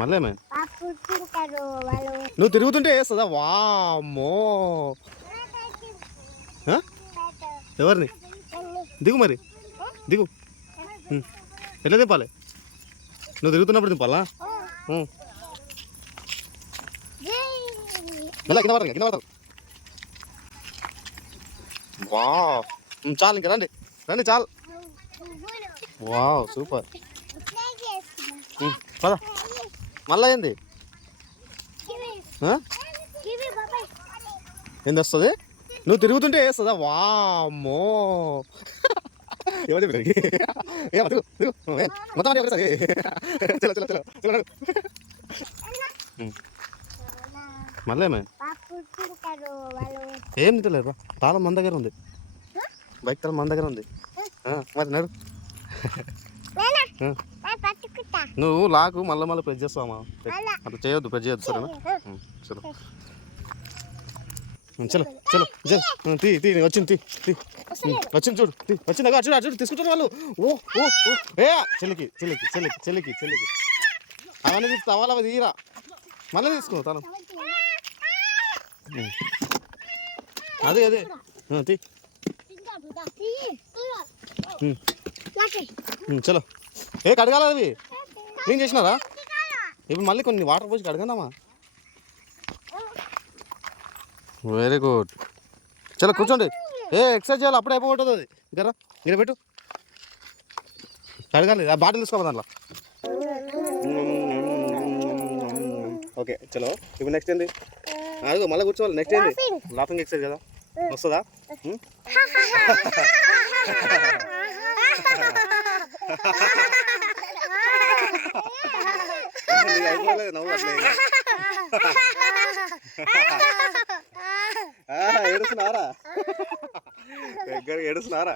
మళ్ళీ నువ్వు తిరుగుతుంటే వేస్తుందా? వామ్మో ఎవరిని? దిగు మరి దిగు. ఎట్లా తిప్పాలి? నువ్వు తిరుగుతున్నప్పుడు తిప్పాలా? కింద పడతారు కింద పడతారు. వా చాలు ఇంకా రండి రండి చాలు. Wow super. పద మళ్ళా ఏంది ఏంది వస్తుంది? నువ్వు తిరుగుతుంటే వేస్తుందా? వామ్మో ఎవరు మొత్తం మళ్ళీ ఏం తింటలేరు. తాళం మన దగ్గర ఉంది, బైక్ తాళం మన దగ్గర ఉంది. మరి నడు. నువ్వు లాకు మళ్ళీ మళ్ళీ ప్రెస్ చేస్తావా? అట్లా చేయొద్దు, ప్రెస్ చేయొద్దు సరేనా? చలో చలో చలో చలో తీ తీ వచ్చింది తీ తీ వచ్చింది చూడు తీ వచ్చింది చూడు చూడు తీసుకుంటారు వాళ్ళు. ఓ ఓ ఓ ఏ చెల్లికి చెల్లికి చెల్లికి చెల్లికి చెల్లికి అవన్నీ తీస్తా వాళ్ళు అవి తీరా మళ్ళీ తీసుకో తను. అదే అదే తీ చలో. ఏ కడగాల అవి క్లీన్ చేసినారా? ఇప్పుడు మళ్ళీ కొన్ని వాటర్ పోసి కడగందామా? Very good. చలో కూర్చోండి. ఏ ఎక్సర్సైజ్ చేయాలి, అప్పుడే అయిపోతుంది అది. ఇంకా ఇక్కడ పెట్టు కడగాలి. ఆ బాటిల్ తీసుకోవాలి దాంట్లో. ఓకే చలో. ఇప్పుడు నెక్స్ట్ ఏంది? అదిగో మళ్ళీ కూర్చోవాలి. నెక్స్ట్ ఏంది? లాఫింగ్ ఎక్సర్సైజ్ కదా, వస్తుందా? అయిపోలేదు నవ్వు అట్లే. ఏడుస్తున్నారా? దగ్గర ఏడుస్తున్నారా?